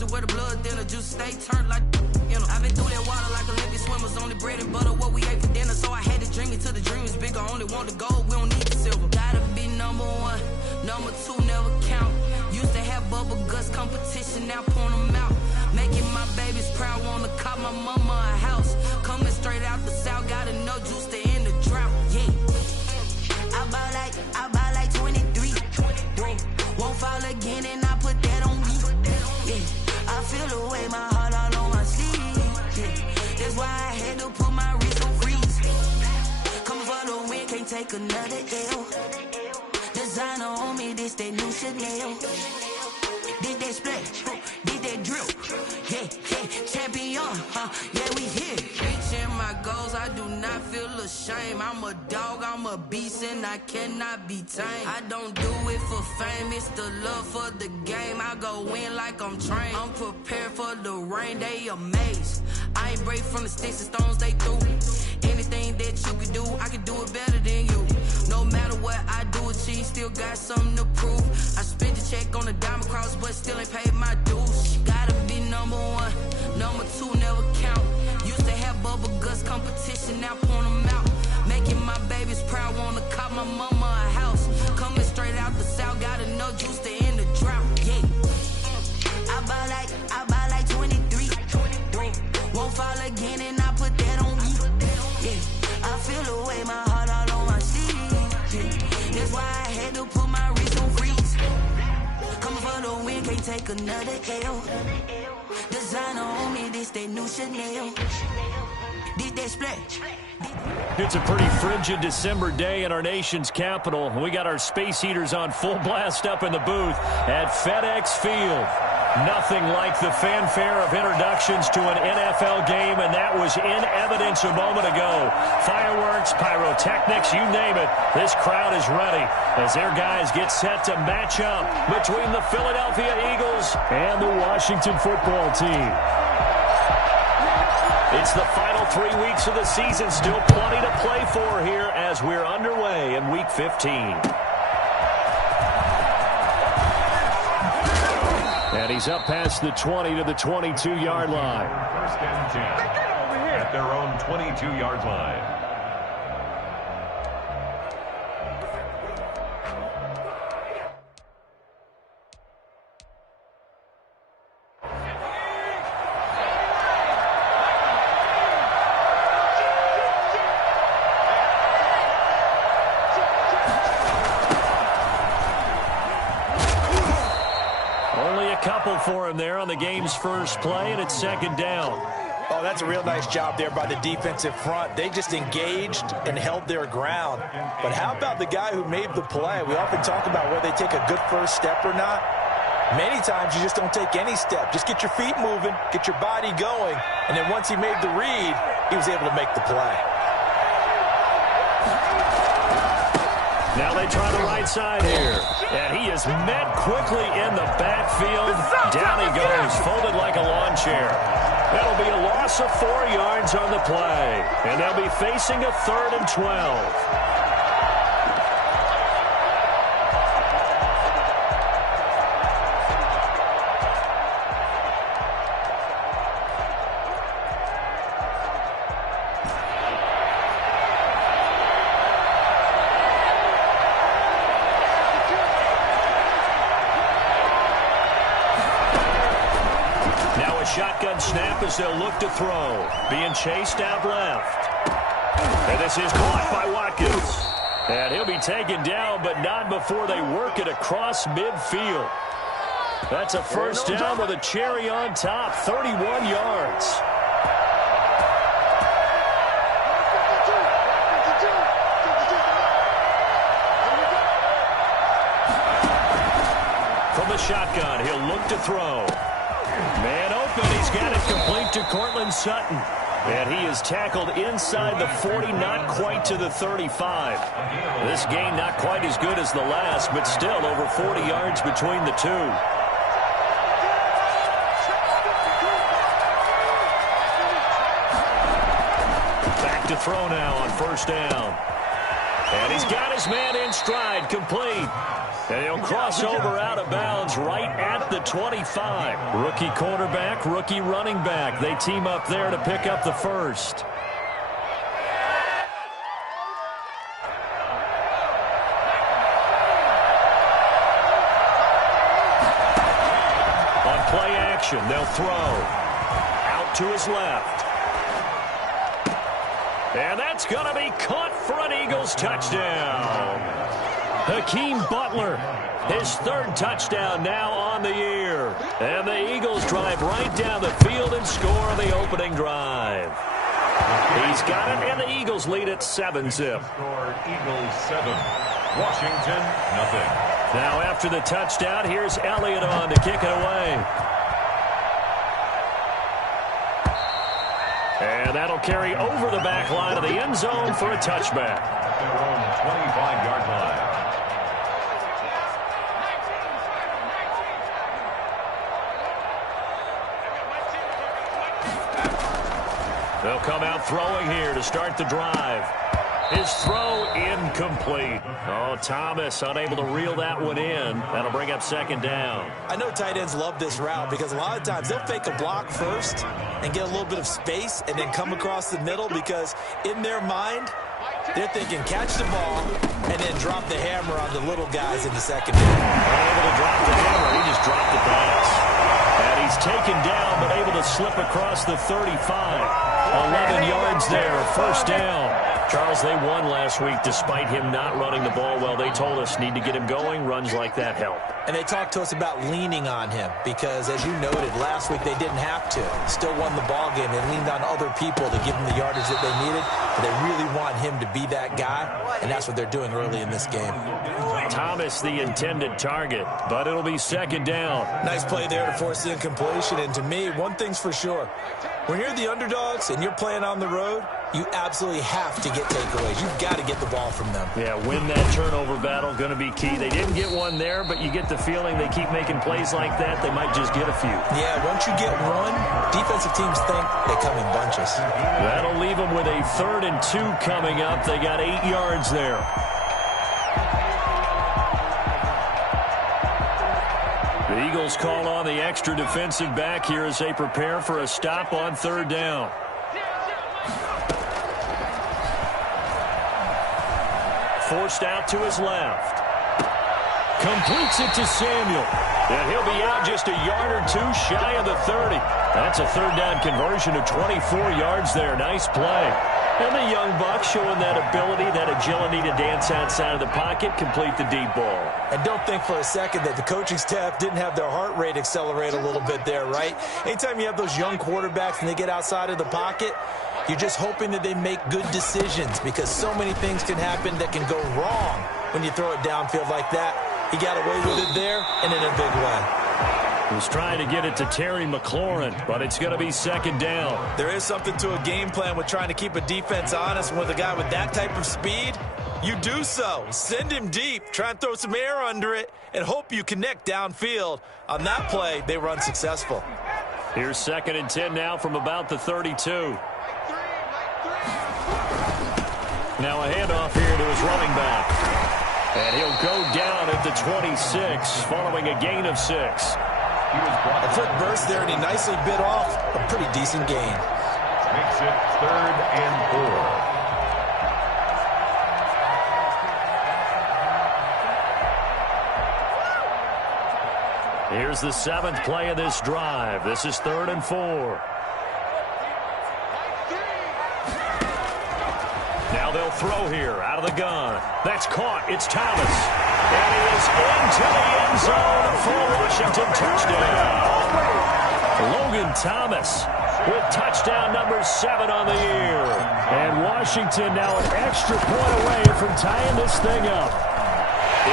pussy where the blood thinner. Juice stay turned like, you know. I've been through that water like Olympic swimmers. Only bread and butter, what we ate for dinner. So I had to dream it till the dream is bigger. Only want the gold, we don't need the silver. Gotta be number one, number two never count. Used to have bubble guts competition, now point them out. Making my babies proud, wanna cop my mama a house. Coming straight out the south, gotta know juice to end the drought. Yeah, I buy like 23. Won't fall again, and I put that on me. Yeah, I feel the way, my heart all on my sleeve. Yeah, that's why I had to put my wrist on freeze. Coming for the win, can't take another L. Designer on me, this that new Chanel. Did that split, did that drip. Yeah, champion, yeah, we here. Reaching my goals, I do not feel ashamed. I'm a dog, I'm a beast, and I cannot be tamed. I don't do it for fame, it's the love for the game. I go in like I'm trained. I'm prepared for the rain, they amazed. I ain't break from the sticks and stones they threw. Anything that you can do, I can do it better than you. No matter what I do, achieve, still got something to prove. I spent the check on the diamond cross, but still ain't paid my dues. Gotta be number one, number two never count. Used to have bubble guts competition, now point them out. Making my babies proud, wanna cop my mama a house. Coming straight out the south, gotta know juice to end the drought. Yeah, I buy like 23. Won't fall again, and I put that on me. Yeah, I feel the way, my heart all on my sleeve. Yeah, that's why I had to put my wrist on freeze. Coming for the win, can't take another L. Designer on me, this that new Chanel. Did that split. It's a pretty frigid December day in our nation's capital. We got our space heaters on full blast up in the booth at FedEx Field. Nothing like the fanfare of introductions to an NFL game, and that was in evidence a moment ago. Fireworks, pyrotechnics, you name it. This crowd is ready as their guys get set to match up between the Philadelphia Eagles and the Washington football team. It's the final 3 weeks of the season. Still plenty to play for here as we're underway in Week 15. And he's up past the 20 to the 22-yard line. First and 10 at their own 22-yard line. For him there on the game's first play, and it's second down. Oh, that's a real nice job there by the defensive front. They just engaged and held their ground. But how about the guy who made the play? We often talk about whether they take a good first step or not. Many times you just don't take any step. Just get your feet moving, get your body going, and then once he made the read, he was able to make the play. Now they try the right side here. And he is met quickly in the backfield. Down he goes, folded like a lawn chair. That'll be a loss of 4 yards on the play. And they'll be facing a 3rd and 12. Shotgun snap as they'll look to throw. Being chased out left. And this is caught by Watkins. And he'll be taken down, but not before they work it across midfield. That's a first down with a cherry on top, 31 yards. From the shotgun, he'll look to throw. Man open, he's got it complete to Cortland Sutton. And he is tackled inside the 40, not quite to the 35. This gain not quite as good as the last, but still over 40 yards between the two. Back to throw now on first down. And he's got his man in stride, complete. And he'll cross over out of bounds right at the 25. Rookie quarterback, rookie running back. They team up there to pick up the first. On play action, they'll throw. Out to his left. And that's going to be caught for an Eagles touchdown. Hakeem Butler, his third touchdown now on the year. And the Eagles drive right down the field and score the opening drive. He's got it, and the Eagles lead at 7-zip. Score Eagles 7, Washington nothing. Now after the touchdown, here's Elliott on to kick it away. And that'll carry over the back line of the end zone for a touchback. At their own 25-yard line. They'll come out throwing here to start the drive. His throw incomplete. Oh, Thomas unable to reel that one in. That'll bring up second down. I know tight ends love this route because a lot of times they'll fake a block first and get a little bit of space and then come across the middle because in their mind, they're thinking catch the ball and then drop the hammer on the little guys in the secondary. Unable to drop the hammer. He just dropped the pass. And he's taken down but able to slip across the 35. 11 yards there, first down. Charles, they won last week despite him not running the ball well. They told us need to get him going. Runs like that help. And they talked to us about leaning on him because, as you noted, last week they didn't have to. Still won the ball game. They leaned on other people to give them the yardage that they needed. But they really want him to be that guy, and that's what they're doing early in this game. Thomas, the intended target, but it'll be second down. Nice play there to force the incompletion. And to me, one thing's for sure. When you're the underdogs and you're playing on the road, you absolutely have to get takeaways. You've got to get the ball from them. Yeah, win that turnover battle, going to be key. They didn't get one there, but you get the feeling they keep making plays like that, they might just get a few. Yeah, once you get one, defensive teams think they come in bunches. That'll leave them with a 3rd and 2 coming up. They got 8 yards there. The Eagles call on the extra defensive back here as they prepare for a stop on 3rd down. Forced out to his left. Completes it to Samuel. And he'll be out just a yard or two shy of the 30. That's a 3rd down conversion of 24 yards there. Nice play. And the young buck showing that ability, that agility to dance outside of the pocket, complete the deep ball. And don't think for a second that the coaching staff didn't have their heart rate accelerate a little bit there, right? Anytime you have those young quarterbacks and they get outside of the pocket, you're just hoping that they make good decisions because so many things can happen that can go wrong when you throw it downfield like that. He got away with it there and in a big way. Was trying to get it to Terry McLaurin, but it's going to be second down. There is something to a game plan with trying to keep a defense honest. With a guy with that type of speed, you do so. Send him deep, try and throw some air under it, and hope you connect downfield. On that play, they were unsuccessful. Here's 2nd and 10 now from about the 32. Now a handoff here to his running back. And he'll go down at the 26 following a gain of 6. A quick burst there, and he nicely bit off a pretty decent gain. Makes it 3rd and 4. Here's the 7th play of this drive. This is 3rd and 4. Now they'll throw here out of the gun. That's caught. It's Thomas. And he is into the end zone for a Washington touchdown. Logan Thomas with touchdown number 7 on the year. And Washington now an extra point away from tying this thing up.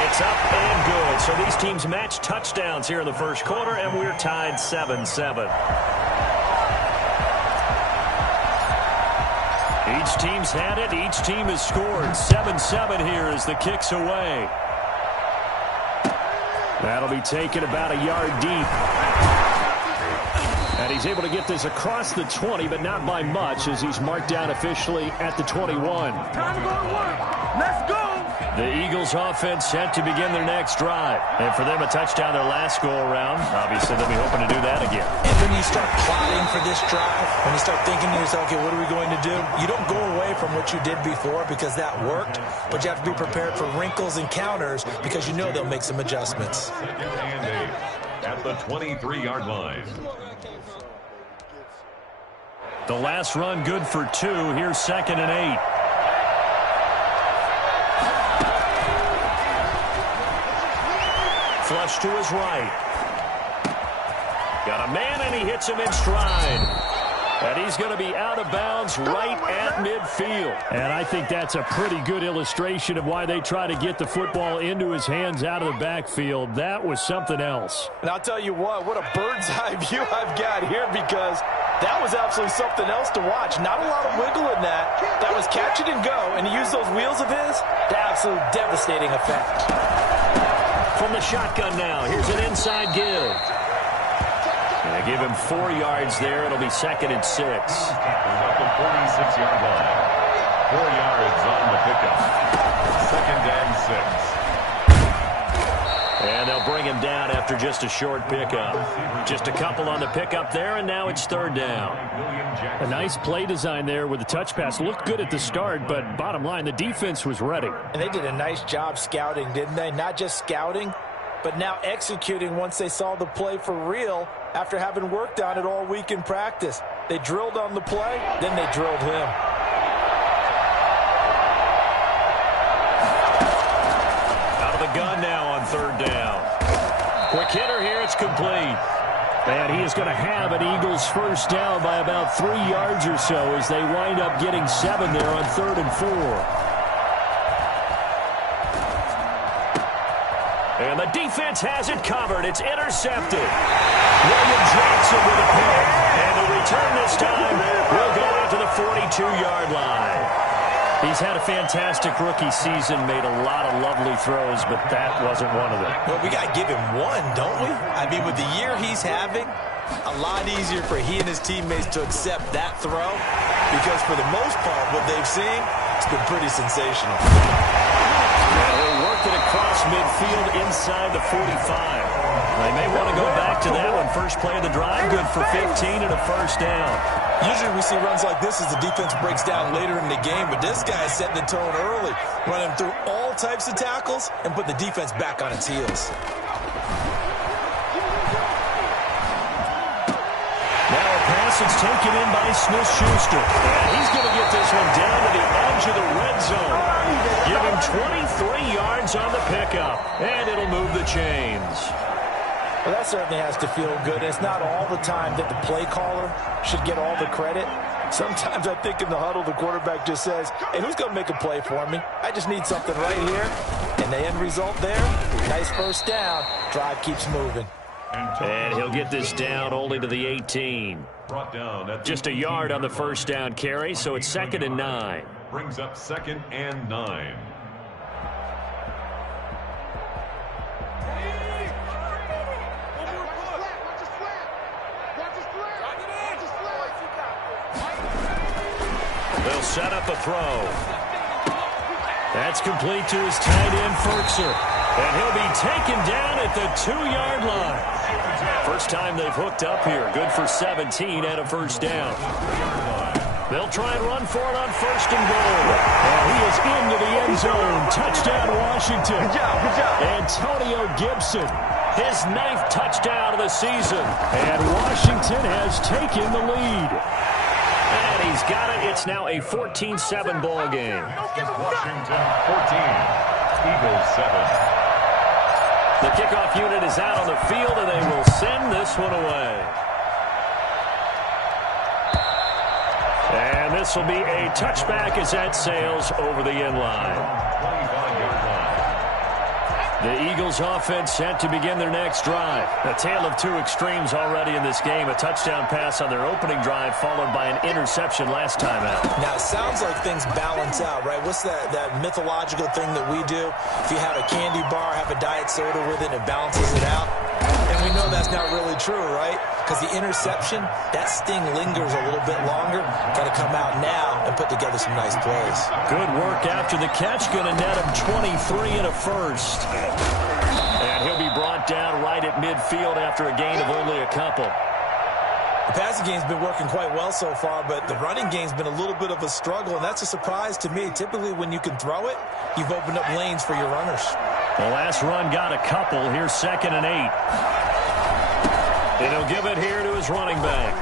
It's up and good. So these teams match touchdowns here in the first quarter, and we're tied 7-7. Each team's had it. Each team has scored. 7-7 here as the kick's away. That'll be taken about a yard deep. And he's able to get this across the 20, but not by much as he's marked down officially at the 21. Time to go to work. Let's go. The Eagles offense set to begin their next drive. And for them, a touchdown their last go-around. Obviously, they'll be hoping to do that again. And when you start plotting for this drive, when you start thinking to yourself, okay, what are we going to do? You don't go away from what you did before because that worked, but you have to be prepared for wrinkles and counters because you know they'll make some adjustments. At the 23-yard line. The last run good for 2. Here's 2nd and 8. Flush to his right. Got a man, and he hits him in stride. And he's going to be out of bounds right at midfield. And I think that's a pretty good illustration of why they try to get the football into his hands out of the backfield. That was something else. And I'll tell you what a bird's eye view I've got here, because that was absolutely something else to watch. Not a lot of wiggle in that. That was catch it and go, and he used those wheels of his to absolute devastating effect. From the shotgun now, here's an inside give. And they give him 4 yards there. It'll be 2nd and 6. At the 46-yard line. 4 yards on the pickup. 2nd and 6. And they'll bring him down after just a short pickup. Just a couple on the pickup there, and now it's 3rd down. A nice play design there with the touch pass. Looked good at the start, but bottom line, the defense was ready. And they did a nice job scouting, didn't they? Not just scouting, but now executing once they saw the play for real after having worked on it all week in practice. They drilled on the play, then they drilled him. Out of the gun now on 3rd down. Quick hitter here, it's complete. And he is going to have an Eagles first down by about 3 yards or so as they wind up getting 7 there on 3rd and 4. And the defense has it covered. It's intercepted. William Johnson with a pick. And the return this time will go out to the 42-yard line. He's had a fantastic rookie season, made a lot of lovely throws, but that wasn't one of them. Well, we got to give him one, don't we? I mean, with the year he's having, a lot easier for he and his teammates to accept that throw, because for the most part, what they've seen, it's been pretty sensational. And he'll work it across midfield inside the 45. They may want to go back to that one. First play of the drive, good for 15 and a first down. Usually we see runs like this as the defense breaks down later in the game, but this guy is setting the tone early, running through all types of tackles and put the defense back on its heels. Now a pass is taken in by Smith-Schuster. And he's going to get this one down to the edge of the red zone. Give him 23 yards on the pickup, and it'll move the chains. Well, that certainly has to feel good. It's not all the time that the play caller should get all the credit. Sometimes I think in the huddle, the quarterback just says, hey, who's going to make a play for me? I just need something right here. And the end result there, nice first down. Drive keeps moving. And he'll get this down only to the 18. Just a yard on the first down carry, so it's 2nd and 9. Brings up 2nd and 9. They'll set up a throw. That's complete to his tight end, Ferkser. And he'll be taken down at the 2-yard line. First time they've hooked up here. Good for 17 and a first down. They'll try and run for it on 1st and goal. And he is into the end zone. Touchdown, Washington. Good job, good job. Antonio Gibson, his 9th touchdown of the season. And Washington has taken the lead. And he's got it. It's now a 14-7 ball game. Washington 14, Eagles 7. The kickoff unit is out on the field, and they will send this one away. And this will be a touchback as that sails over the end line. 25-yard line. The Eagles offense set to begin their next drive. A tale of two extremes already in this game. A touchdown pass on their opening drive followed by an interception last time out. Now, it sounds like things balance out, right? What's that mythological thing that we do? If you have a candy bar, have a diet soda with it, and it balances it out. And we know that's not really true, right? because the interception, that sting lingers a little bit longer. Got to come out now and put together some nice plays. Good work after the catch. Going to net him 23 and a first. And he'll be brought down right at midfield after a gain of only a couple. The passing game's been working quite well so far, but the running game's been a little bit of a struggle, and that's a surprise to me. Typically, when you can throw it, you've opened up lanes for your runners. The last run got a couple. Here's 2nd and 8. And he'll give it here to his running back.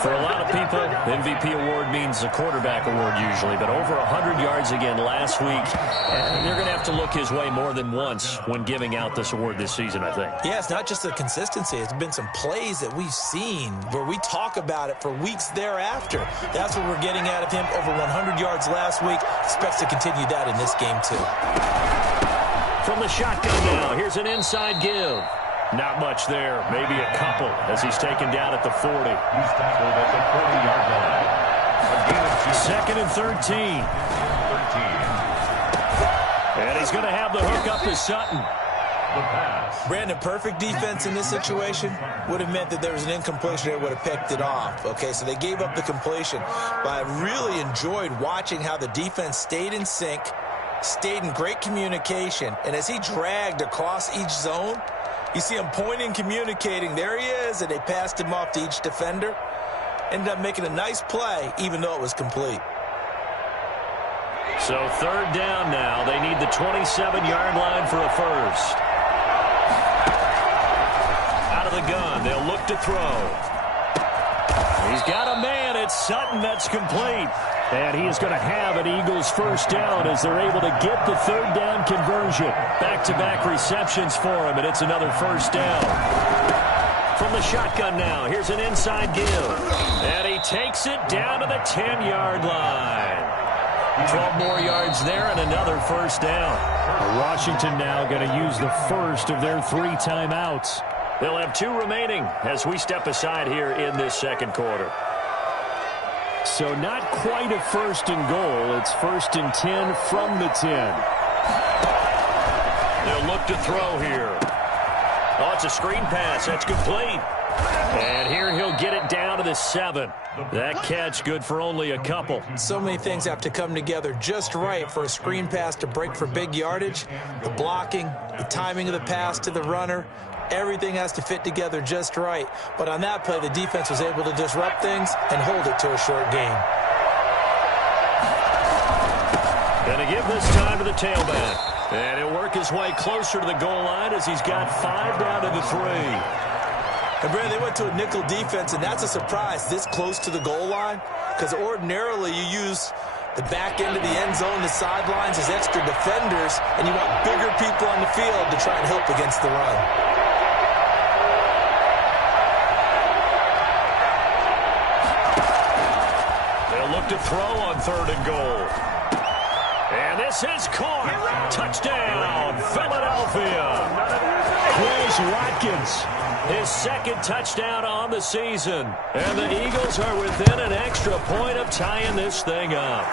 For a lot of people, MVP award means a quarterback award usually, but over 100 yards again last week. And they're going to have to look his way more than once when giving out this award this season, I think. Yeah, it's not just the consistency. It's been some plays that we've seen where we talk about it for weeks thereafter. That's what we're getting out of him. Over 100 yards last week. Expects to continue that in this game, too. From the shotgun now, here's an inside give. Not much there, maybe a couple as he's taken down at the 40. He's tackled at the 40-yard line. A gain of 2. 2nd and 13. 13. And he's going to have the hook up to Sutton. The pass. Brandon, perfect defense in this situation would have meant that there was an incompletion. They would have picked it off. Okay, so they gave up the completion. But I really enjoyed watching how the defense stayed in sync, stayed in great communication, and as he dragged across each zone, you see him pointing, communicating. There he is, and they passed him off to each defender. Ended up making a nice play, even though it was complete. So 3rd down now. They need the 27-yard line for a first. Out of the gun, they'll look to throw. He's got a man. It's Sutton. That's complete. And he is going to have an Eagles first down as they're able to get the 3rd down conversion. Back-to-back receptions for him, and it's another first down. From the shotgun now, here's an inside give. And he takes it down to the 10-yard line. 12 more yards there and another first down. Washington now going to use the first of their 3 timeouts. They'll have 2 remaining as we step aside here in this second quarter. So not quite a 1st and goal. It's 1st and 10 from the 10. They'll look to throw here. Oh, it's a screen pass. That's complete. And here he'll get it down to the 7. That catch good for only a couple. So many things have to come together just right for a screen pass to break for big yardage. The blocking, the timing of the pass to the runner, everything has to fit together just right. But on that play, the defense was able to disrupt things and hold it to a short gain. Going to give this time to the tailback. And he'll work his way closer to the goal line as he's got 5 down to the 3. And, Brad, they went to a nickel defense, and that's a surprise this close to the goal line, because ordinarily you use the back end of the end zone, the sidelines as extra defenders, and you want bigger people on the field to try and help against the run. They'll look to throw on 3rd and goal. And this is caught. Touchdown, Philadelphia. Chris Watkins, his 2nd touchdown on the season. And the Eagles are within an extra point of tying this thing up.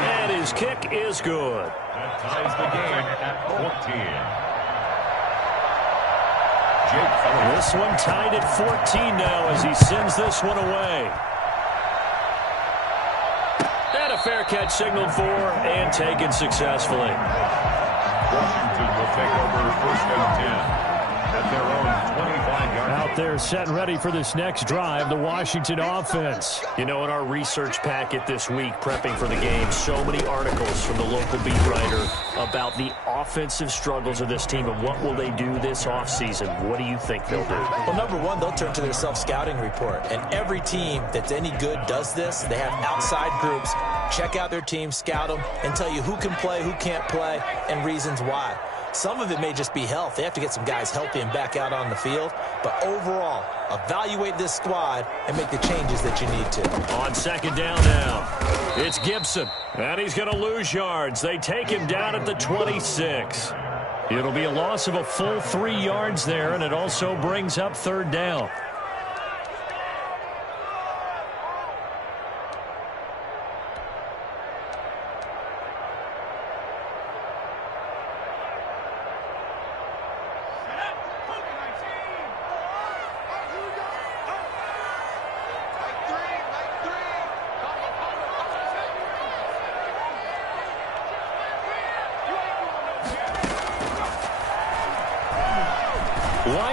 And his kick is good. That ties the game at 14. This one tied at 14 now as he sends this one away. And a fair catch signaled for and taken successfully. Washington will take over 1st and 10 at their own 25-yard line. Out there set and ready for this next drive, the Washington offense. You know, in our research packet this week, prepping for the game, so many articles from the local beat writer about the offensive struggles of this team and what will they do this offseason. What do you think they'll do? Well, number one, they'll turn to their self-scouting report. And every team that's any good does this. They have outside groups. Check out their team, scout them, and tell you who can play, who can't play, and reasons why. Some of it may just be health. They have to get some guys healthy and back out on the field. But overall, evaluate this squad and make the changes that you need to. On 2nd down now, it's Gibson. And he's going to lose yards. They take him down at the 26. It'll be a loss of a full 3 yards there, and it also brings up 3rd down.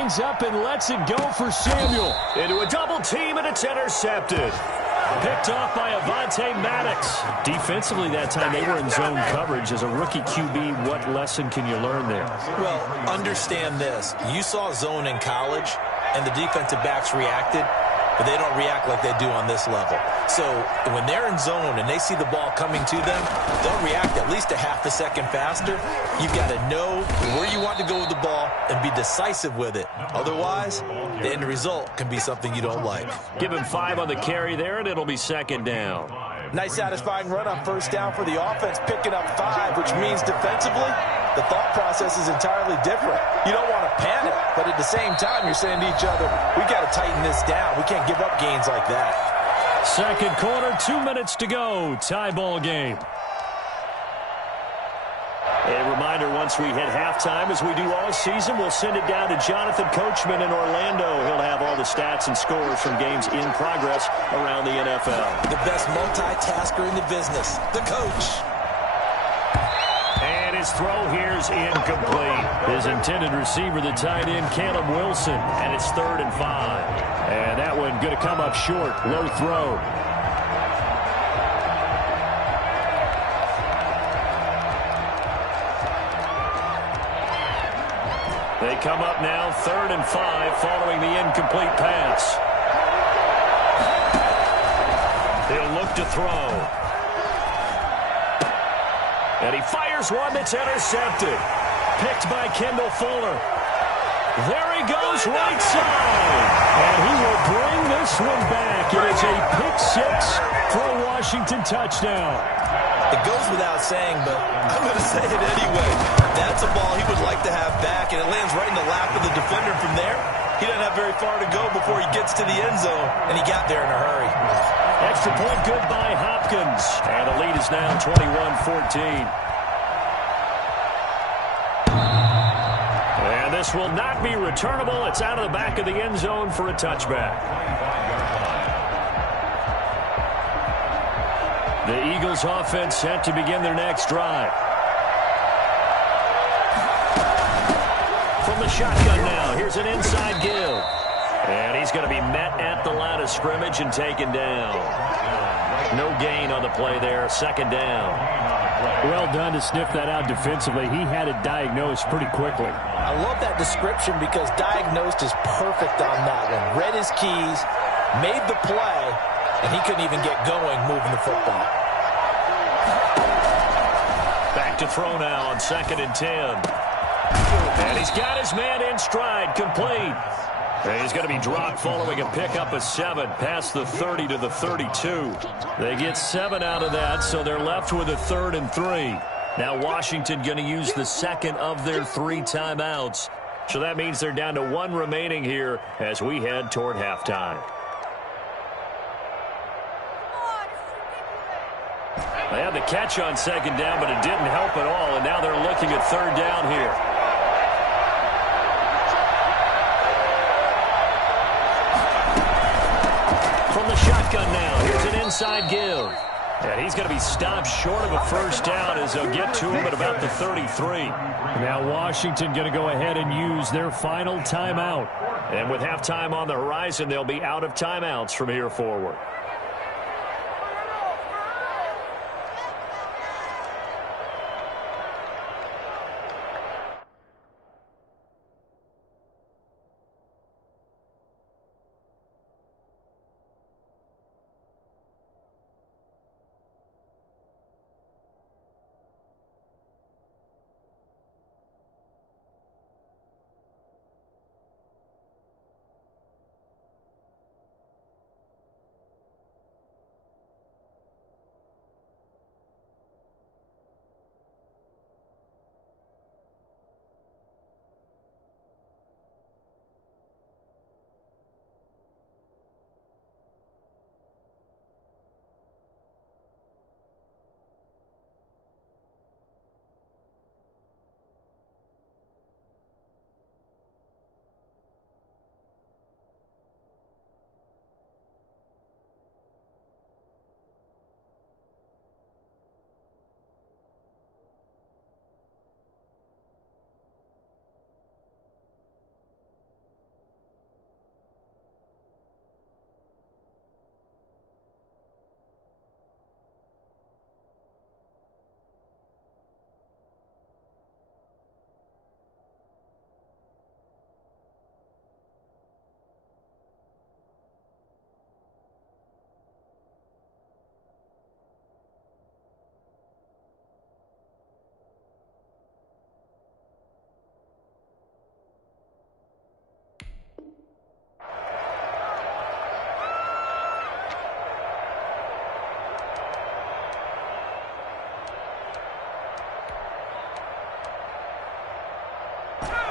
things up and lets it go for Samuel. Into a double team, and it's intercepted. Picked off by Avonte Maddox. Defensively that time, they were in zone coverage. As a rookie QB, what lesson can you learn there? Well, understand this. You saw zone in college, and the defensive backs reacted, but they don't react like they do on this level. So when they're in zone and they see the ball coming to them, they'll react at least a half a second faster. You've got to know where you want to go with the ball and be decisive with it. Otherwise, the end result can be something you don't like. Give him 5 on the carry there, and it'll be second down. Nice satisfying run on first down for the offense, picking up 5, which means defensively, the thought process is entirely different. You don't want to panic, but at the same time, you're saying to each other, we got to tighten this down. We can't give up gains like that. Second quarter, 2 minutes to go. Tie ball game. A reminder, once we hit halftime, as we do all season, we'll send it down to Jonathan Coachman in Orlando. He'll have all the stats and scores from games in progress around the NFL. The best multitasker in the business, the coach. And his throw here's incomplete. His intended receiver, the tight end, Caleb Wilson. And it's 3rd and 5. And that one going to come up short. Low throw. They come up now 3rd and 5 following the incomplete pass. He'll look to throw. And he fires one that's intercepted. Picked by Kendall Fuller. There he goes, right side. And he will bring this one back. It is a pick-6 for a Washington touchdown. It goes without saying, but I'm going to say it anyway. That's a ball he would like to have back, and it lands right in the lap of the defender. From there, he doesn't have very far to go before he gets to the end zone, and he got there in a hurry. Extra point good by Hopkins. And the lead is now 21-14. And this will not be returnable. It's out of the back of the end zone for a touchback. The Eagles offense set to begin their next drive. From the shotgun now, here's an inside give. And he's going to be met at the line of scrimmage and taken down. No gain on the play there, 2nd down. Well done to sniff that out defensively. He had it diagnosed pretty quickly. I love that description because diagnosed is perfect on that one. Read his keys, made the play, and he couldn't even get going moving the football. Back to throw now on 2nd and 10. And he's got his man in stride, complete. And he's going to be dropped following a pickup of 7 past the 30 to the 32. They get 7 out of that, so they're left with a 3rd and 3. Now Washington going to use the 2nd of their 3 timeouts. So that means they're down to 1 remaining here as we head toward halftime. They had the catch on 2nd down, but it didn't help at all, and now they're looking at 3rd down here. From the shotgun now, here's an inside give. And he's going to be stopped short of a 1st down as they'll get to him at about the 33. Now Washington going to go ahead and use their final timeout. And with halftime on the horizon, they'll be out of timeouts from here forward.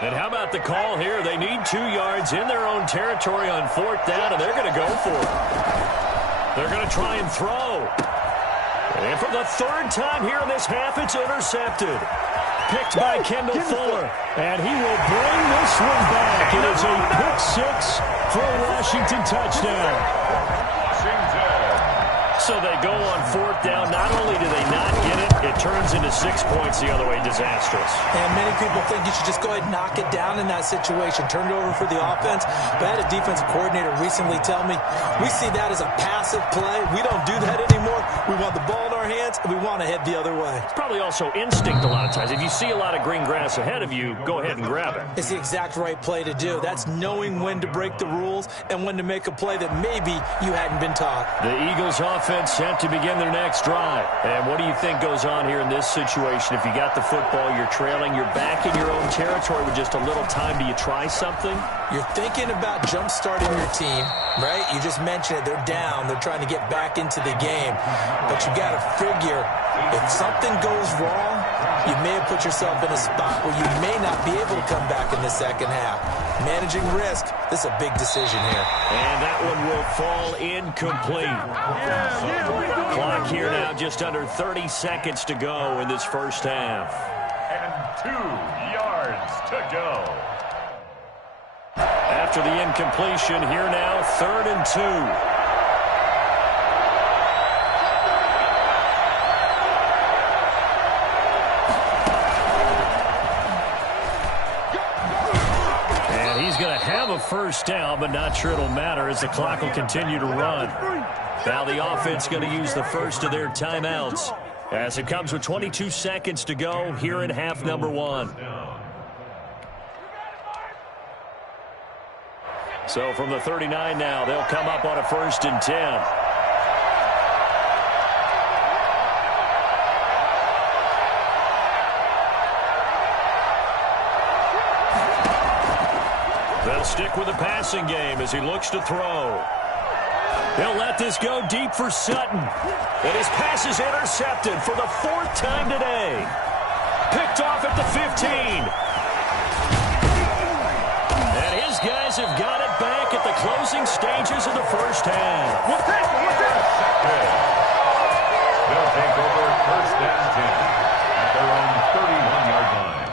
And how about the call here? They need 2 yards in their own territory on 4th down, and they're going to go for it. They're going to try and throw. And for the 3rd time here in this half, it's intercepted. Picked by Kendall Fuller. And he will bring this one back. It is a pick 6 for a Washington touchdown. So they go on 4th down. Not only do they not get it, it turns into 6 points the other way. Disastrous. And many people think you should just go ahead and knock it down in that situation. Turn it over for the offense. But I had a defensive coordinator recently tell me, we see that as a passive play. We don't do that anymore. We want the ball in our hands, and we want to head the other way. It's probably also instinct a lot of times. If you see a lot of green grass ahead of you, go ahead and grab it. It's the exact right play to do. That's knowing when to break the rules and when to make a play that maybe you hadn't been taught. The Eagles offense set to begin their next drive. And what do you think goes on here in this situation? If you got the football, you're trailing, you're back in your own territory with just a little time. Do you try something? You're thinking about jump-starting your team, right? You just mentioned it. They're down. They're trying to get back into the game. But you got to figure, if something goes wrong, you may have put yourself in a spot where you may not be able to come back in the second half. Managing risk, this is a big decision here. And that one will fall incomplete. Clock here now, just under 30 seconds to go in this first half. And 2 yards to go. After the incompletion, here now, 3rd and 2. Going to have a first down, but not sure it'll matter as the clock will continue to run. Now the offense going to use the first of their timeouts as it comes with 22 seconds to go here in half number 1. So from the 39 now, they'll come up on a 1st and 10. They'll stick with the passing game as he looks to throw. He'll let this go deep for Sutton. And his pass is intercepted for the 4th time today. Picked off at the 15. And his guys have got it back at the closing stages of the first half. They'll take over 1st and 10 at their own 31-yard line.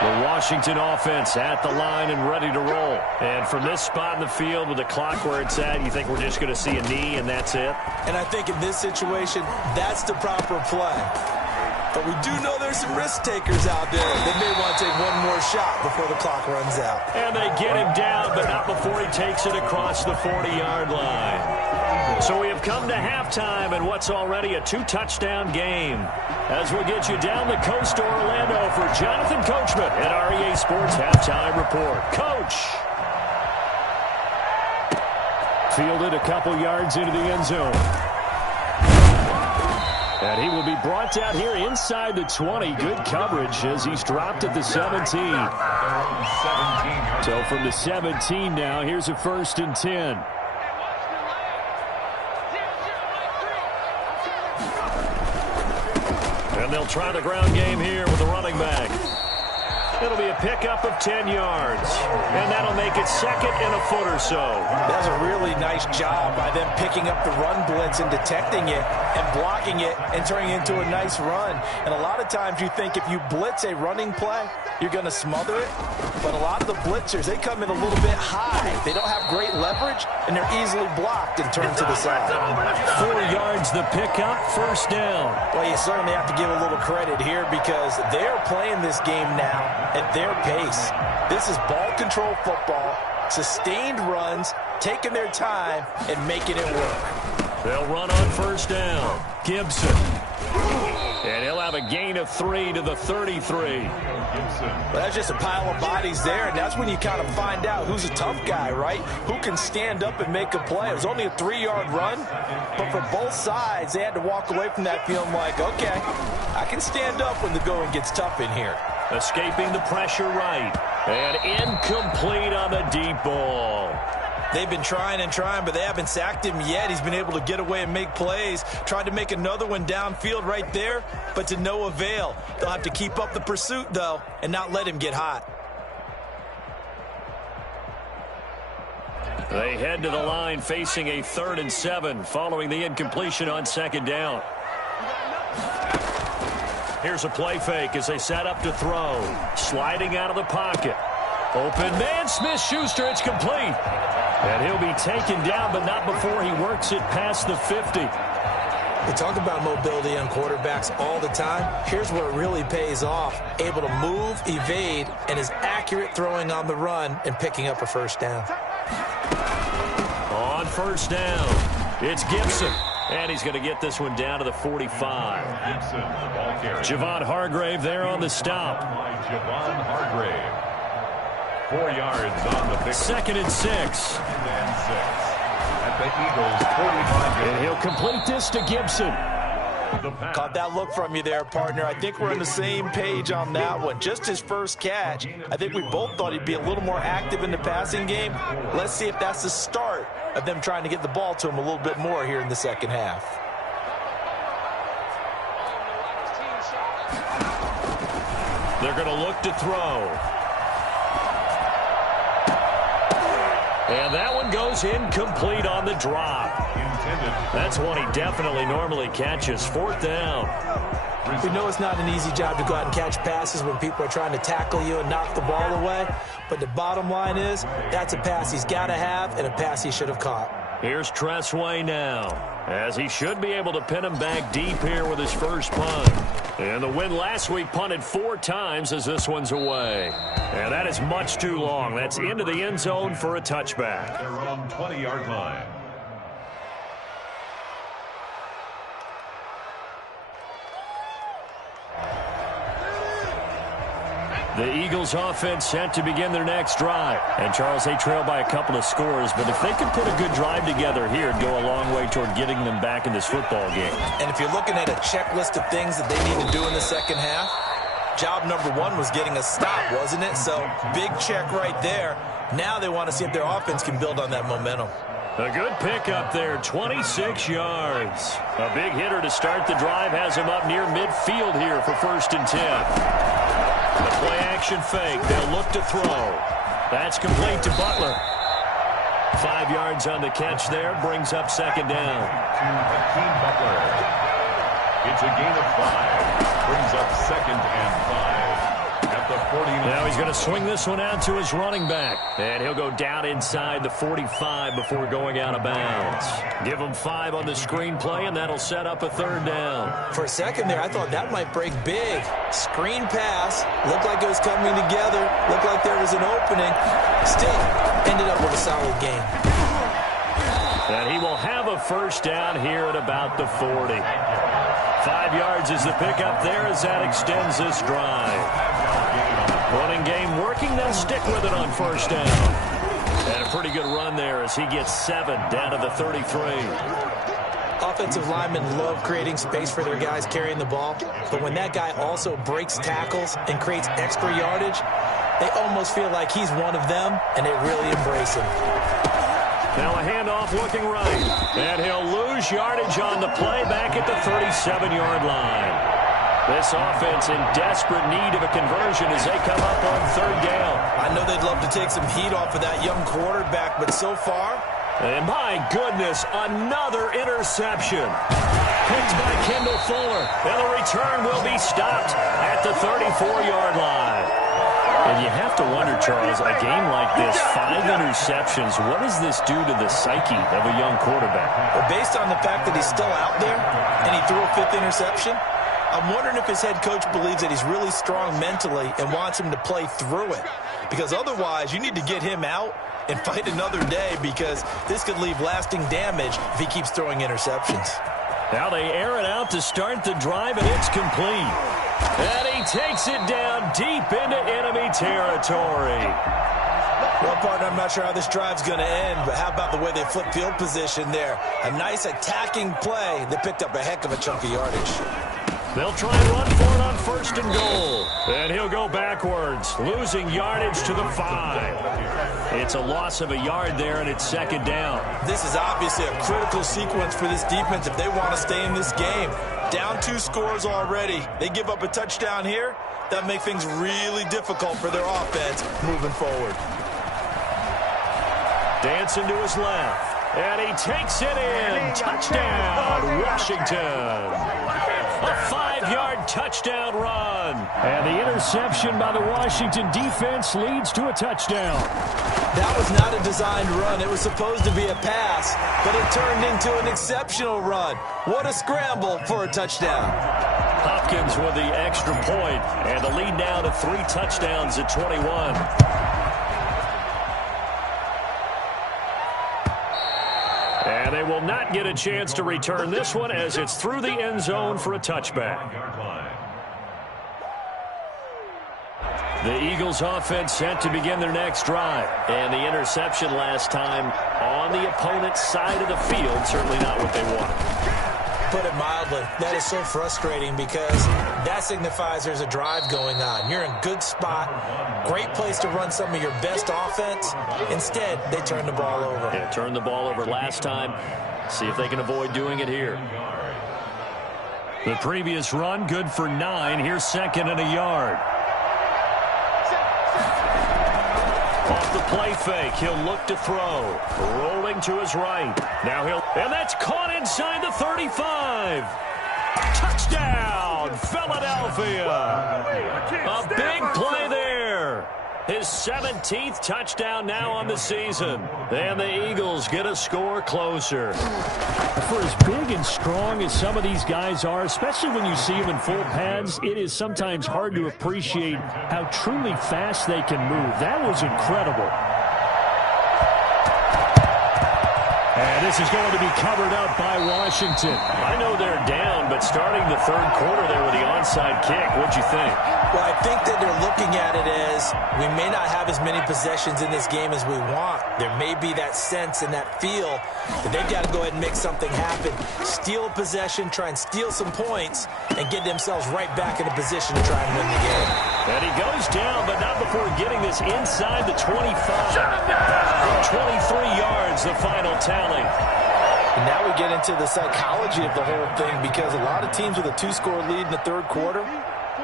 The Washington offense at the line and ready to roll. And from this spot in the field with the clock where it's at, you think we're just going to see a knee and that's it? And I think in this situation, that's the proper play. But we do know there's some risk takers out there that may want to take one more shot before the clock runs out. And they get him down, but not before he takes it across the 40-yard line. So we have come to halftime in what's already a 2-touchdown game. As we'll get you down the coast to Orlando for Jonathan Coachman at our EA Sports Halftime Report. Coach! Fielded a couple yards into the end zone. And he will be brought down here inside the 20. Good coverage as he's dropped at the 17. So from the 17 now, here's a 1st and 10. And they'll try the ground game here with the running back. It'll be a pickup of 10 yards. And that'll make it 2nd and a foot or so. That's a really nice job by them picking up the run blitz and detecting it and blocking it and turning it into a nice run. And a lot of times you think if you blitz a running play, you're going to smother it. But a lot of the blitzers, they come in a little bit high. They don't have great leverage, and they're easily blocked and turned to the side. 4 yards the pickup, 1st down. Well, you certainly have to give a little credit here because they're playing this game now at their pace. This is ball control football, sustained runs, taking their time, and making it work. They'll run on 1st down. Gibson. And he'll have a gain of 3 to the 33. Well, that's just a pile of bodies there, and that's when you kind of find out who's a tough guy, right? Who can stand up and make a play. It was only a 3-yard run, but for both sides, they had to walk away from that feeling like, okay, I can stand up when the going gets tough in here. Escaping the pressure right. And incomplete on the deep ball. They've been trying and trying, but they haven't sacked him yet. He's been able to get away and make plays. Tried to make another one downfield right there, but to no avail. They'll have to keep up the pursuit, though, and not let him get hot. They head to the line facing a 3rd and 7 following the incompletion on 2nd down. Here's a play fake as they set up to throw. Sliding out of the pocket. Open man, Smith-Schuster, it's complete. And he'll be taken down, but not before he works it past the 50. We talk about mobility on quarterbacks all the time. Here's where it really pays off. Able to move, evade, and is accurate throwing on the run and picking up a 1st down. On 1st down, it's Gibson. And he's going to get this one down to the 45. Gibson, ball carrier. Javon Hargrave there on the stop. Javon Hargrave. 4 yards on the pick. 2nd and 6. 2nd and 6. At the Eagles' 45. And he'll complete this to Gibson. Caught that look from you there, partner. I think we're on the same page on that one. Just his first catch. I think we both thought he'd be a little more active in the passing game. Let's see if that's the start of them trying to get the ball to him a little bit more here in the 2nd half. They're going to look to throw. And that one goes incomplete on the drop. That's one he definitely normally catches. 4th down. We know it's not an easy job to go out and catch passes when people are trying to tackle you and knock the ball away. But the bottom line is that's a pass he's got to have and a pass he should have caught. Here's Tressway now, as he should be able to pin him back deep here with his first punt. And the win last week punted 4 times as this one's away. And that is much too long. That's into the end zone for a touchback. They're on 20-yard line. The Eagles offense set to begin their next drive. And, Charles, they trail by a couple of scores, but if they could put a good drive together here, it'd go a long way toward getting them back in this football game. And if you're looking at a checklist of things that they need to do in the 2nd half, job number 1 was getting a stop, wasn't it? So, big check right there. Now they want to see if their offense can build on that momentum. A good pickup there, 26 yards. A big hitter to start the drive has him up near midfield here for 1st and 10. The play-action fake. They'll look to throw. That's complete to Butler. 5 yards on the catch there. Brings up 2nd down. To Hakeem Butler. It's a gain of 5. Brings up 2nd and 5. At the 49. Now he's going to swing this one out to his running back. And he'll go down inside the 45 before going out of bounds. Give him 5 on the screen play, and that'll set up a 3rd down. For a second there, I thought that might break big. Screen pass. Looked like it was coming together. Looked like there was an opening. Still, ended up with a solid game. And he will have a 1st down here at about the 40. 5 yards is the pickup there as that extends this drive. Running game working, they'll stick with it on 1st down. And a pretty good run there as he gets 7 down to the 33. Offensive linemen love creating space for their guys carrying the ball, but when that guy also breaks tackles and creates extra yardage, they almost feel like he's one of them, and they really embrace him. Now a handoff looking right, and he'll lose yardage on the play back at the 37-yard line. This offense in desperate need of a conversion as they come up on 3rd down. I know they'd love to take some heat off of that young quarterback, but so far... And my goodness, another interception. Picked by Kendall Fuller. And the return will be stopped at the 34-yard line. And you have to wonder, Charles, a game like this, 5 interceptions, what does this do to the psyche of a young quarterback? Well, based on the fact that he's still out there and he threw a 5th interception, I'm wondering if his head coach believes that he's really strong mentally and wants him to play through it. Because otherwise, you need to get him out and fight another day, because this could leave lasting damage if he keeps throwing interceptions. Now they air it out to start the drive, and it's complete. And he takes it down deep into enemy territory. Well, partner, I'm not sure how this drive's going to end, but how about the way they flip field position there? A nice attacking play that picked up a heck of a chunk of yardage. They'll try and run for it on 1st and goal. And he'll go backwards. yards, losing yardage to the 5. It's a loss of a yard there, and it's second down. This is obviously a critical sequence for this defense if they want to stay in this game. Down 2 scores already. They give up a touchdown here. That makes things really difficult for their offense moving forward. Dancing to his left, and he takes it in. Touchdown, Washington. A 5-yard touchdown run. And the interception by the Washington defense leads to a touchdown. That was not a designed run. It was supposed to be a pass, but it turned into an exceptional run. What a scramble for a touchdown. Hopkins with the extra point, and the lead now to 3 touchdowns at 21. And they will not get a chance to return this one as it's through the end zone for a touchback. The Eagles offense set to begin their next drive. And the interception last time on the opponent's side of the field, certainly not what they wanted. Put it mildly, that is so frustrating because that signifies there's a drive going on. You're in a good spot, great place to run some of your best offense. Instead, they turn the ball over. Yeah, turned the ball over last time. See if they can avoid doing it here. The previous run, good for 9. Here's second and a yard. Off the play fake, he'll look to throw. Rolling to his right. Now and that's caught inside the 35. Touchdown, Philadelphia. A big play there. His 17th touchdown now on the season. And the Eagles get a score closer. For as big and strong as some of these guys are, especially when you see them in full pads, it is sometimes hard to appreciate how truly fast they can move. That was incredible. And this is going to be covered up by Washington. I know they're down, but starting the third quarter there with the onside kick, what'd you think? Well, I think that they're looking at it as we may not have as many possessions in this game as we want. There may be that sense and that feel that they've got to go ahead and make something happen. Steal a possession, try and steal some points, and get themselves right back in a position to try and win the game. And he goes down, but not before getting this inside the 25. 23 yards, the final tally. And now we get into the psychology of the whole thing because a lot of teams with a 2-score lead in the third quarter,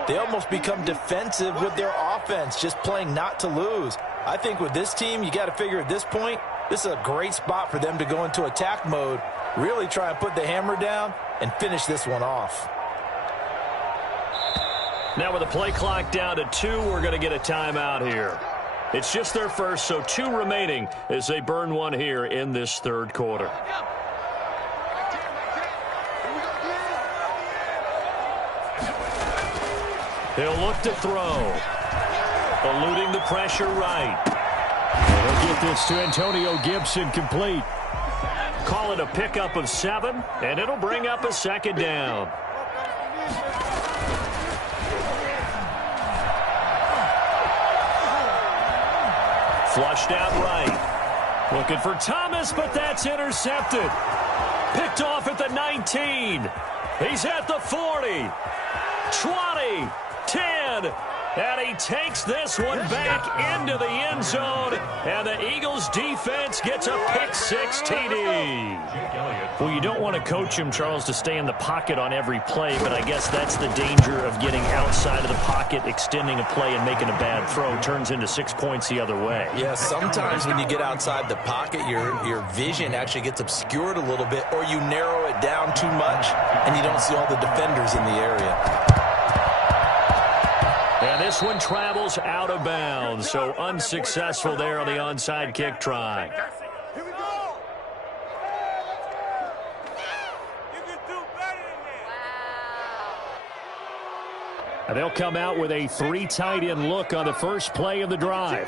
they almost become defensive with their offense, just playing not to lose. I think with this team, you got to figure at this point, this is a great spot for them to go into attack mode, really try and put the hammer down and finish this one off. Now with the play clock down to 2, we're going to get a timeout here. It's just their first, so 2 remaining as they burn one here in this third quarter. He'll look to throw. Eluding the pressure right. They'll get this to Antonio Gibson complete. Call it a pickup of 7, and it'll bring up a second down. Flushed out right. Looking for Thomas, but that's intercepted. Picked off at the 19. He's at the 40. 20. 10. And he takes this one back into the end zone. And the Eagles defense gets a pick-6 TD. Well, you don't want to coach him, Charles, to stay in the pocket on every play, but I guess that's the danger of getting outside of the pocket, extending a play, and making a bad throw. Turns into 6 points the other way. Yeah, sometimes when you get outside the pocket, your vision actually gets obscured a little bit, or you narrow it down too much, and you don't see all the defenders in the area. And this one travels out of bounds, so unsuccessful there on the onside kick try. Here we go. You can do better than that. And they'll come out with a 3 tight end look on the first play of the drive.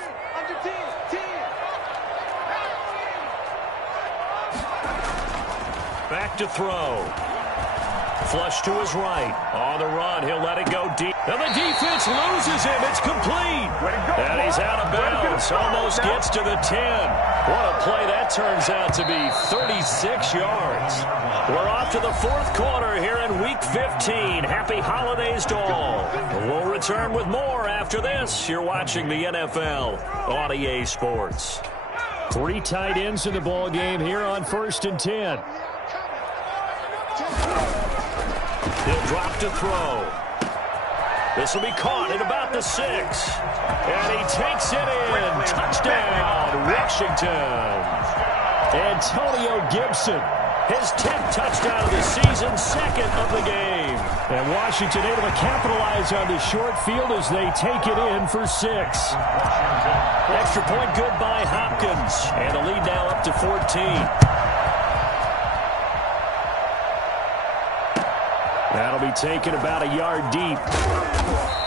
Back to throw. Flush to his right. On the run, he'll let it go deep. And the defense loses him. It's complete. And he's out of bounds. pass almost gets to the 10. What a play that turns out to be, 36 yards. We're off to the fourth quarter here in Week 15. Happy holidays to all. We'll return with more after this. You're watching the NFL on EA Sports. 3 tight ends in the ball game here on 1st and 10. He'll drop to throw. This will be caught at about the 6. And he takes it in. Touchdown, Washington. Antonio Gibson, his 10th touchdown of the season, 2nd of the game. And Washington able to capitalize on the short field as they take it in for 6. Extra point good by Hopkins. And the lead now up to 14. That'll be taken about a yard deep.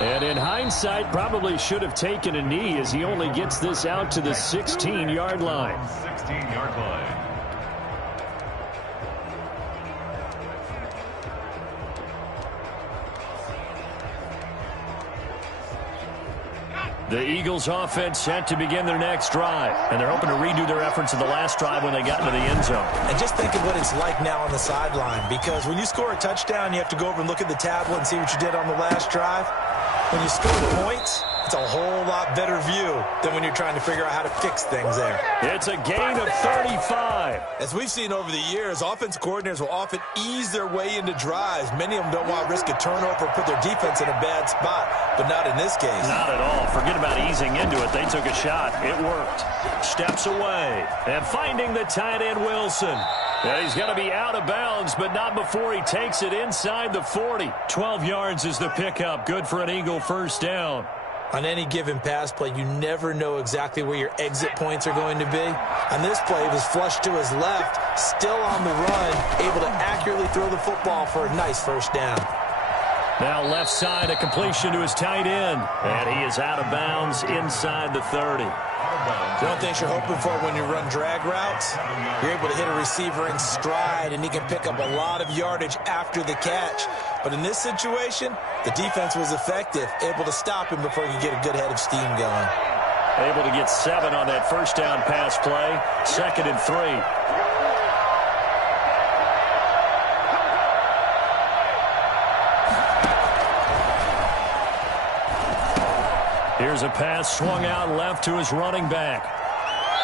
And in hindsight, probably should have taken a knee as he only gets this out to the 16-yard line. 16-yard line. The Eagles offense set to begin their next drive. And they're hoping to redo their efforts of the last drive when they got into the end zone. And just think of what it's like now on the sideline, because when you score a touchdown, you have to go over and look at the tablet and see what you did on the last drive. When you score points, it's a whole lot better view than when you're trying to figure out how to fix things there. It's a gain of 35. As we've seen over the years, offense coordinators will often ease their way into drives. Many of them don't want to risk a turnover or put their defense in a bad spot, but not in this case. Not at all. Forget about easing into it. They took a shot. It worked. Steps away. And finding the tight end, Wilson. And he's going to be out of bounds, but not before he takes it inside the 40. 12 yards is the pickup. Good for an Eagle first down. On any given pass play, you never know exactly where your exit points are going to be. On this play, it was flushed to his left, still on the run, able to accurately throw the football for a nice first down. Now left side, a completion to his tight end. And he is out of bounds inside the 30. One of the things you're hoping for when you run drag routes, you're able to hit a receiver in stride, and he can pick up a lot of yardage after the catch. But in this situation, the defense was effective, able to stop him before he could get a good head of steam going. Able to get 7 on that first down pass play. 2nd and 3. Here's a pass swung out left to his running back.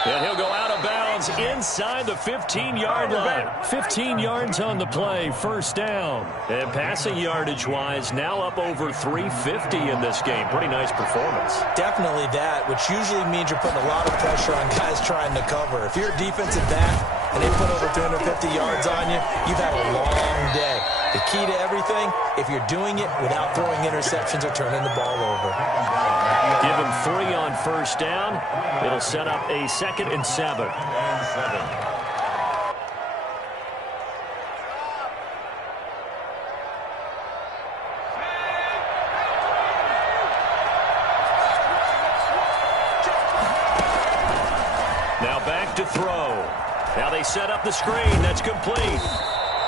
And he'll go out of bounds inside the 15-yard line. 15 yards on the play, first down. And passing yardage-wise, now up over 350 in this game. Pretty nice performance. Definitely that, which usually means you're putting a lot of pressure on guys trying to cover. If you're a defensive back and they put over 350 yards on you, you've had a long day. The key to everything, if you're doing it without throwing interceptions or turning the ball over. Give him 3 on first down. It'll set up a 2nd and 7. Now back to throw. Now they set up the screen. That's complete.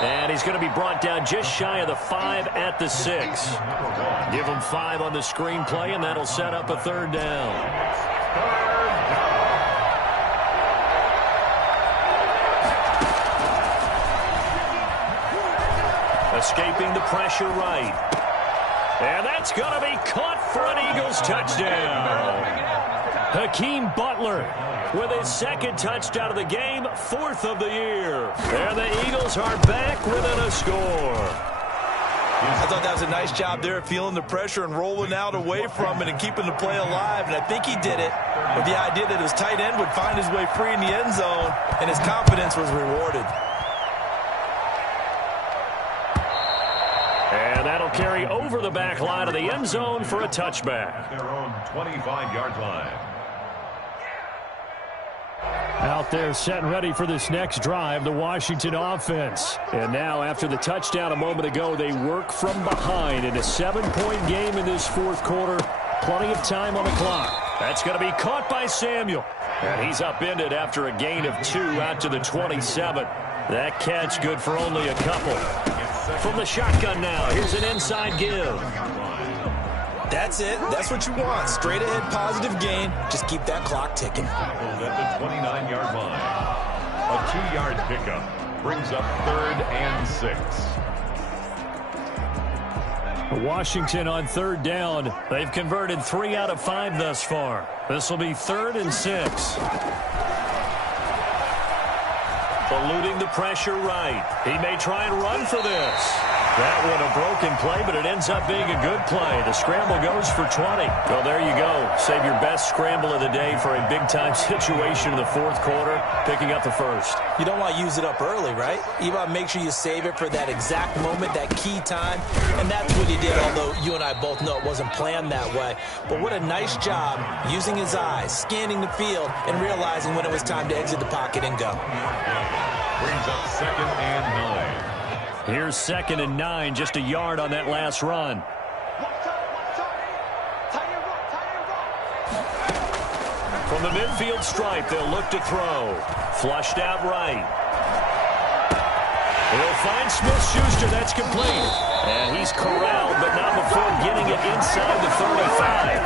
And he's going to be brought down just shy of the 5 at the 6. Give him 5 on the screen play, and that'll set up a 3rd down. Escaping the pressure right. And that's going to be caught for an Eagles touchdown. Hakeem Butler with his 2nd touchdown of the game, 4th of the year. And the Eagles are back within a score. I thought that was a nice job there, feeling the pressure and rolling out away from it and keeping the play alive. And I think he did it with the idea that his tight end would find his way free in the end zone, and his confidence was rewarded. And that'll carry over the back line of the end zone for a touchback. Their own 25-yard line. Out there set and ready for this next drive, the Washington offense. And now after the touchdown a moment ago, they work from behind in a 7-point game in this 4th quarter. Plenty of time on the clock. That's going to be caught by Samuel. And he's upended after a gain of 2 out to the 27. That catch good for only a couple. From the shotgun now, here's an inside give. That's it. That's what you want. Straight ahead positive gain. Just keep that clock ticking. At the 29-yard line. A 2-yard pickup brings up 3rd and 6. Washington on 3rd down. They've converted 3 out of 5 thus far. This will be 3rd and 6. Eluding the pressure right. He may try and run for this. That one a broken play, but it ends up being a good play. The scramble goes for 20. Well, there you go. Save your best scramble of the day for a big-time situation in the 4th quarter, picking up the 1st. You don't want to use it up early, right? You want to make sure you save it for that exact moment, that key time. And that's what he did, although you and I both know it wasn't planned that way. But what a nice job using his eyes, scanning the field, and realizing when it was time to exit the pocket and go. Brings up 2nd and 9. Here's 2nd and 9, just a yard on that last run. From the midfield stripe, they'll look to throw. Flushed out right. He'll find Smith-Schuster. That's complete. And he's corralled, but not before getting it inside the 35.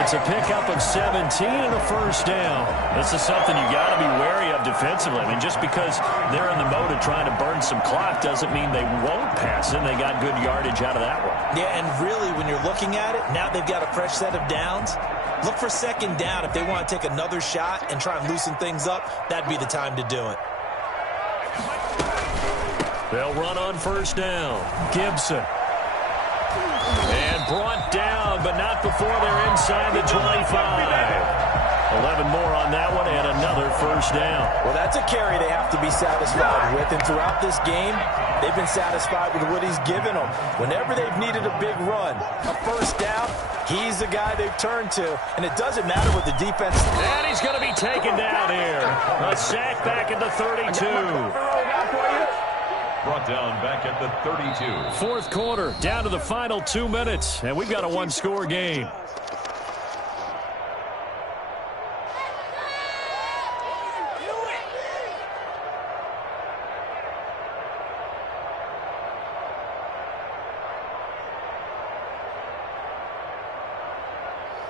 It's a pickup of 17 and a 1st down. This is something you got to be wary of defensively. I mean, just because they're in the mode of trying to burn some clock doesn't mean they won't pass it. They got good yardage out of that one. Yeah, and really, when you're looking at it, now they've got a fresh set of downs. Look for 2nd down. If they want to take another shot and try and loosen things up, that'd be the time to do it. They'll run on 1st down. Gibson. And brought down, but not before they're inside the 25. 11 more on that one, and another 1st down. Well, that's a carry they have to be satisfied with. And throughout this game, they've been satisfied with what he's given them. Whenever they've needed a big run, a 1st down, he's the guy they've turned to. And it doesn't matter what the defense... And he's going to be taken down here. A sack back at the 32. Brought down back at the 32. 4th quarter, down to the final 2 minutes, and we've got a 1-score game.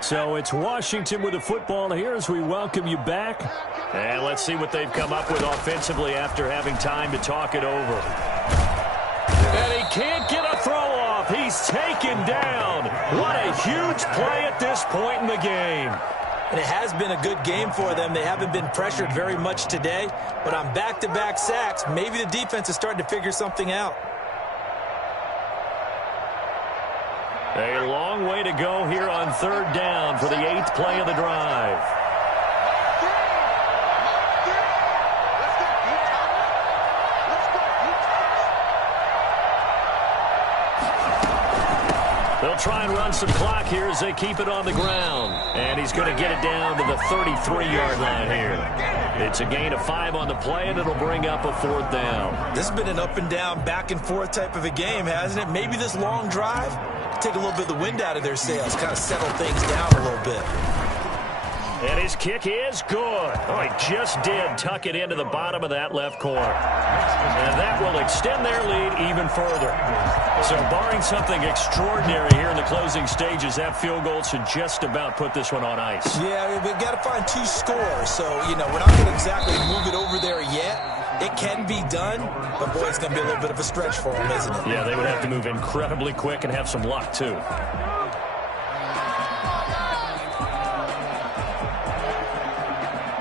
So it's Washington with the football here as we welcome you back. And let's see what they've come up with offensively after having time to talk it over. And he can't get a throw off. He's taken down. What a huge play at this point in the game. And it has been a good game for them. They haven't been pressured very much today. But on back-to-back sacks, maybe the defense is starting to figure something out. A long way to go here on 3rd down for the 8th play of the drive. They'll try and run some clock here as they keep it on the ground. And he's going to get it down to the 33-yard line here. It's a gain of 5 on the play, and it'll bring up a 4th down. This has been an up-and-down, back-and-forth type of a game, hasn't it? Maybe this long drive take a little bit of the wind out of their sails, kind of settle things down a little bit. And his kick is good. Oh, he just did tuck it into the bottom of that left corner. And that will extend their lead even further. So barring something extraordinary here in the closing stages, that field goal should just about put this one on ice. Yeah, we've got to find 2 scores. So, you know, we're not going to exactly move it over there yet. It can be done, but boy, it's going to be a little bit of a stretch for them, isn't it? Yeah, they would have to move incredibly quick and have some luck, too.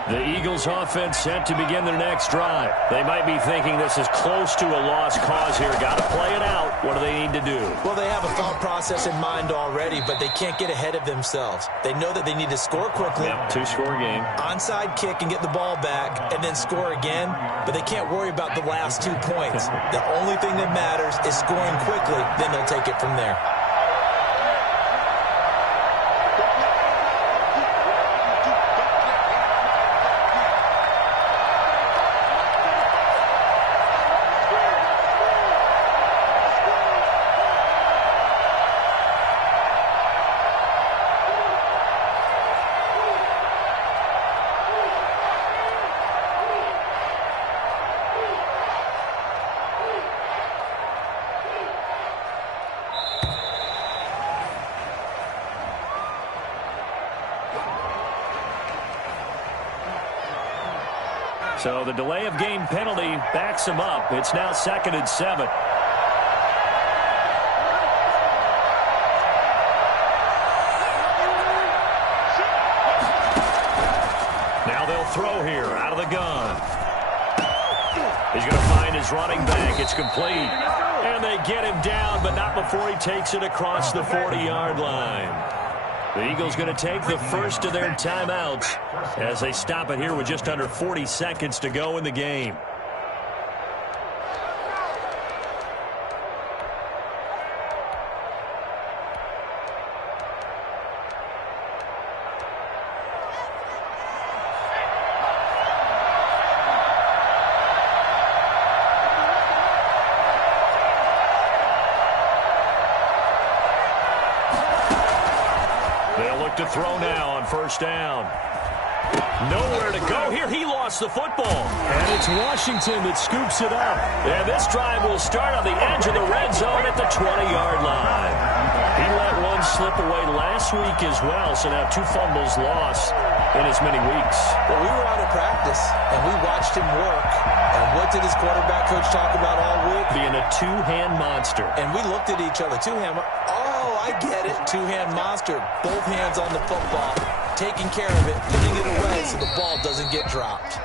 The Eagles offense set to begin their next drive. They might be thinking this is close to a lost cause here. Got to play it out. What do they need to do? Well, they have a thought process in mind already, but they can't get ahead of themselves. They know that they need to score quickly. Yep, 2-score game. Onside kick and get the ball back and then score again, but they can't worry about the last 2 points. The only thing that matters is scoring quickly, then they'll take it from there. So the delay of game penalty backs him up. It's now 2nd and 7. Now they'll throw here out of the gun. He's going to find his running back. It's complete. And they get him down, but not before he takes it across the 40-yard line. The Eagles going to take the first of their timeouts as they stop it here with just under 40 seconds to go in the game. To throw now on first down. Nowhere to go here. He lost the football. And it's Washington that scoops it up. And this drive will start on the edge of the red zone at the 20-yard line. He let one slip away last week as well, so now 2 fumbles lost in as many weeks. Well, we were out of practice, and we watched him work. And what did his quarterback coach talk about all week? Being a two-hand monster. And we looked at each other. Two-hand. Oh, I get it. Two-hand monster. Both hands on the football. Taking care of it. Putting it away so the ball doesn't get dropped.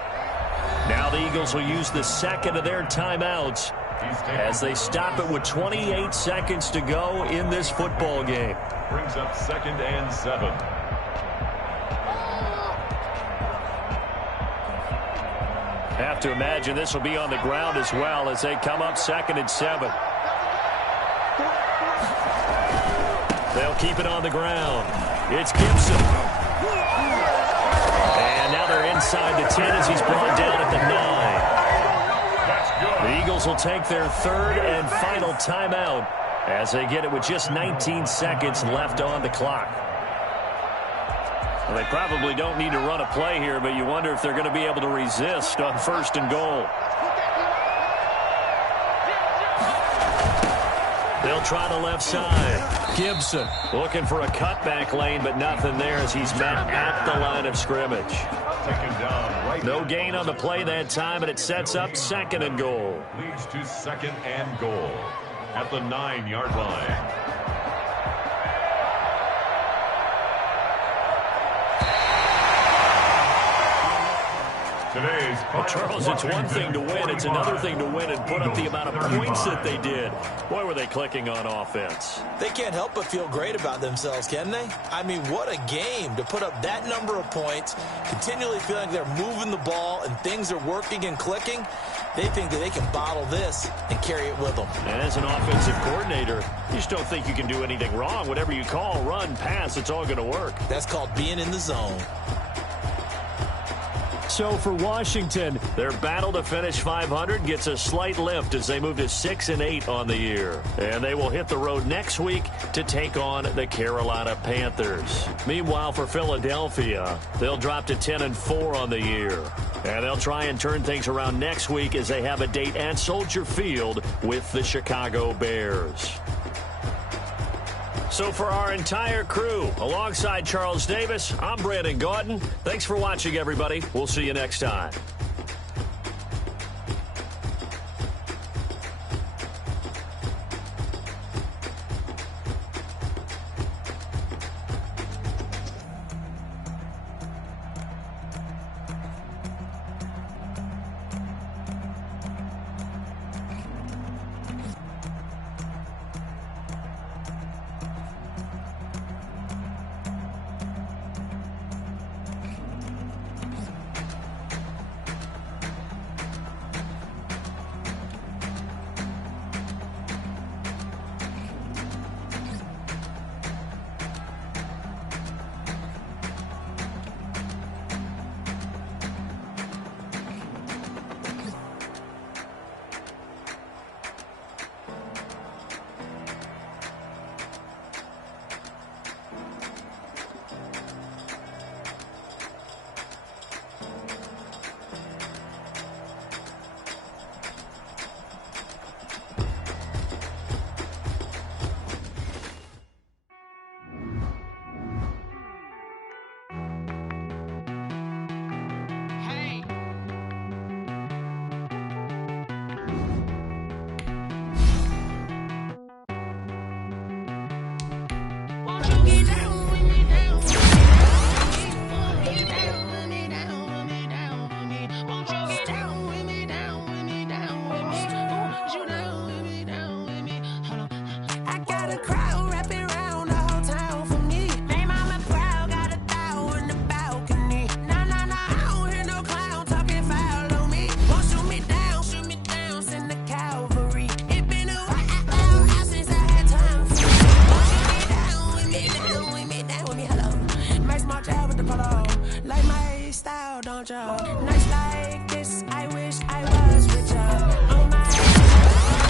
Now the Eagles will use the second of their timeouts as they stop it with 28 seconds to go in this football game. Brings up 2nd and 7. Have to imagine this will be on the ground as well as they come up 2nd and 7. They'll keep it on the ground. It's Gibson. And now they're inside the 10 as he's brought down at the 9. The Eagles will take their 3rd and final timeout as they get it with just 19 seconds left on the clock. Well, they probably don't need to run a play here, but you wonder if they're going to be able to resist on 1st and goal. They'll try the left side. Gibson looking for a cutback lane, but nothing there as he's met at the line of scrimmage. No gain on the play that time, and it sets up 2nd and goal. Leads to 2nd and goal at the 9-yard line. Well, Charles, it's one thing to win. It's another thing to win and put up the amount of points that they did. Boy, were they clicking on offense. They can't help but feel great about themselves, can they? I mean, what a game to put up that number of points, continually feeling they're moving the ball and things are working and clicking. They think that they can bottle this and carry it with them. And as an offensive coordinator, you just don't think you can do anything wrong. Whatever you call, run, pass, it's all going to work. That's called being in the zone. So for Washington, their battle to finish 500 gets a slight lift as they move to 6-8 on the year. And they will hit the road next week to take on the Carolina Panthers. Meanwhile, for Philadelphia, they'll drop to 10-4 on the year. And they'll try and turn things around next week as they have a date at Soldier Field with the Chicago Bears. So for our entire crew, alongside Charles Davis, I'm Brandon Gaudin. Thanks for watching, everybody. We'll see you next time. the polo. Like my style, don't you? Nights like this, I wish I was with you. On my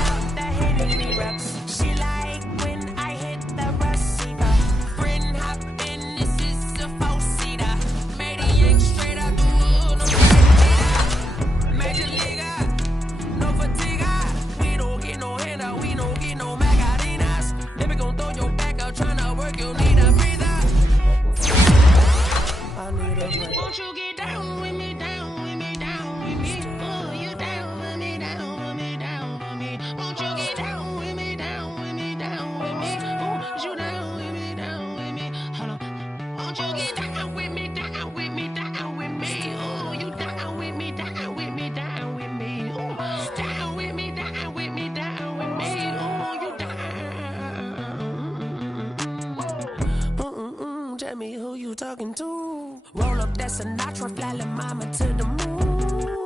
out the Henny rocks. She like when I hit the receiver. Friend hop in, this is a four-seater. Made a yank straight up, no major leaguer, no fatigue. We don't get no handout, we don't get no magarinas. Never gon' throw your back out, tryna work, you need a breather. I need a break. Won't you get down with me, down with me, down with me? Oh, you down with me, down with me, down with me. Won't you get down with me, down with me, down with me? Oh, you down with me, down with me. Hold on. Won't you get down with me, down with me, down with me? Oh, you down with me, down with me, down with me. Oh, down with me, down with me, down with me. Oh, you down. Tell me who you talking to. Roll up that Sinatra, fly la mama to the moon.